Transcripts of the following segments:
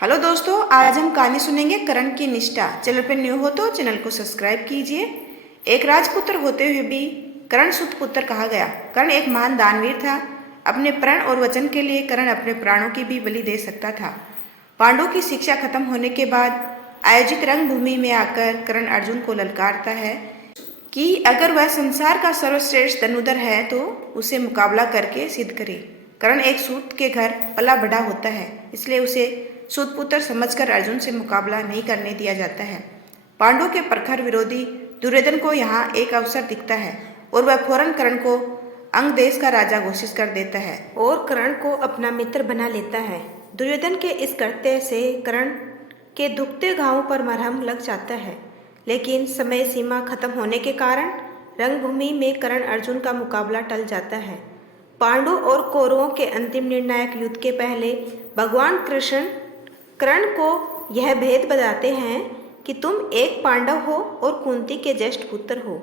Hello दोस्तों, आज हम कहानी सुनेंगे कर्ण की निष्ठा। चैनल पर न्यू हो तो चैनल को सब्सक्राइब कीजिए। एक राजपुत्र होते हुए भी कर्ण सुत पुत्र कहा गया। कर्ण एक महान दानवीर था। अपने प्रण और वचन के लिए कर्ण अपने प्राणों की भी बलि दे सकता था। पांडवों की शिक्षा खत्म होने के बाद आयोजित रंगभूमि में आकर कर्ण अर्जुन को ललकारता है कि अगर वह संसार का सर्वश्रेष्ठ धनुर्धर है तो उसे मुकाबला करके सिद्ध करे। कर्ण एक सूत के घर पला बड़ा होता है, इसलिए उसे सूतपुत्र समझकर अर्जुन से मुकाबला नहीं करने दिया जाता है। पांडवों के प्रखर विरोधी दुर्योधन को यहाँ एक अवसर दिखता है और वह फौरन कर्ण को अंग देश का राजा घोषित कर देता है और कर्ण को अपना मित्र बना लेता है। दुर्योधन के इस कृत्य से कर्ण के दुखते घावों पर मरहम लग जाता है, लेकिन समय सीमा खत्म होने के कारण रंगभूमि में कर्ण अर्जुन का मुकाबला टल जाता है। पांडवों और कौरवों के अंतिम निर्णायक युद्ध के पहले भगवान कृष्ण कर्ण को यह भेद बताते हैं कि तुम एक पांडव हो और कुंती के ज्येष्ठ पुत्र हो।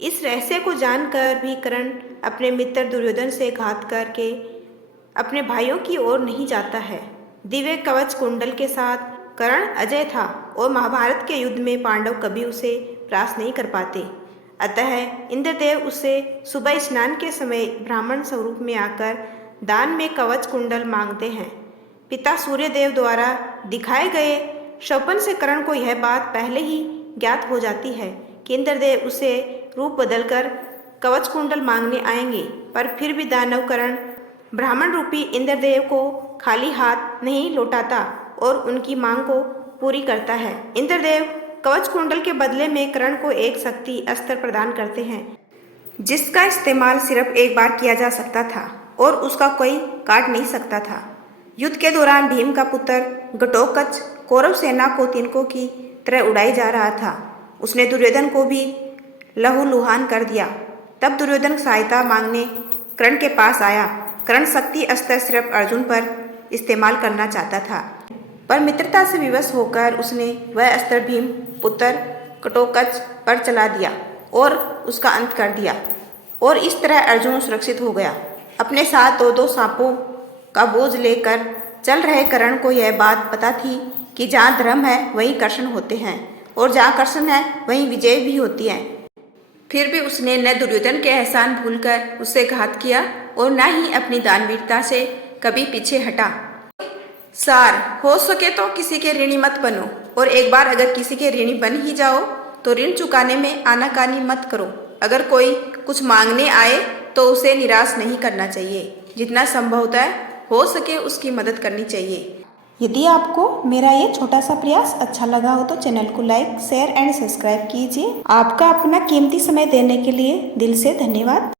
इस रहस्य को जानकर भी कर्ण अपने मित्र दुर्योधन से घात करके अपने भाइयों की ओर नहीं जाता है। दिव्य कवच कुंडल के साथ कर्ण अजय था और महाभारत के युद्ध में पांडव कभी उसे परास्त नहीं कर पाते। अतः इंद्रदेव उसे सुबह स्नान के समय ब्राह्मण स्वरूप में आकर दान में कवच कुंडल मांगते हैं। पिता सूर्यदेव द्वारा दिखाए गए स्वप्न से कर्ण को यह बात पहले ही ज्ञात हो जाती है कि इंद्रदेव उसे रूप बदलकर कवच कुंडल मांगने आएंगे, पर फिर भी दानव कर्ण ब्राह्मण रूपी इंद्रदेव को खाली हाथ नहीं लौटाता और उनकी मांग को पूरी करता है। इंद्रदेव कवच कुंडल के बदले में कर्ण को एक शक्ति अस्त्र प्रदान करते हैं, जिसका इस्तेमाल सिर्फ एक बार किया जा सकता था और उसका कोई काट नहीं सकता था। युद्ध के दौरान भीम का पुत्र घटोत्कच कौरव सेना को तिनकों की तरह उड़ाई जा रहा था। उसने दुर्योधन को भी लहूलुहान कर दिया। तब दुर्योधन सहायता मांगने कर्ण के पास आया। कर्ण शक्ति अस्त्र सिर्फ अर्जुन पर इस्तेमाल करना चाहता था, पर मित्रता से विवश होकर उसने वह अस्त्र भीम पुत्र घटोत्कच पर चला दिया और उसका अंत कर दिया, और इस तरह अर्जुन सुरक्षित हो गया। अपने साथ दो सांपों का बोझ लेकर चल रहे कर्ण को यह बात पता थी कि जहाँ धर्म है वहीं कृष्ण होते हैं और जहाँ कृष्ण है वहीं विजय भी होती है। फिर भी उसने न दुर्योधन के एहसान भूलकर उससे घात किया और न ही अपनी दानवीरता से कभी पीछे हटा। सार, हो सके तो किसी के ऋणी मत बनो, और एक बार अगर किसी के ऋणी बन ही जाओ तो ऋण चुकाने में आनाकानी मत करो। अगर कोई कुछ मांगने आए तो उसे निराश नहीं करना चाहिए। जितना संभव होता है हो सके उसकी मदद करनी चाहिए। यदि आपको मेरा ये छोटा सा प्रयास अच्छा लगा हो तो चैनल को लाइक, शेयर एंड सब्सक्राइब कीजिए। आपका अपना कीमती समय देने के लिए दिल से धन्यवाद।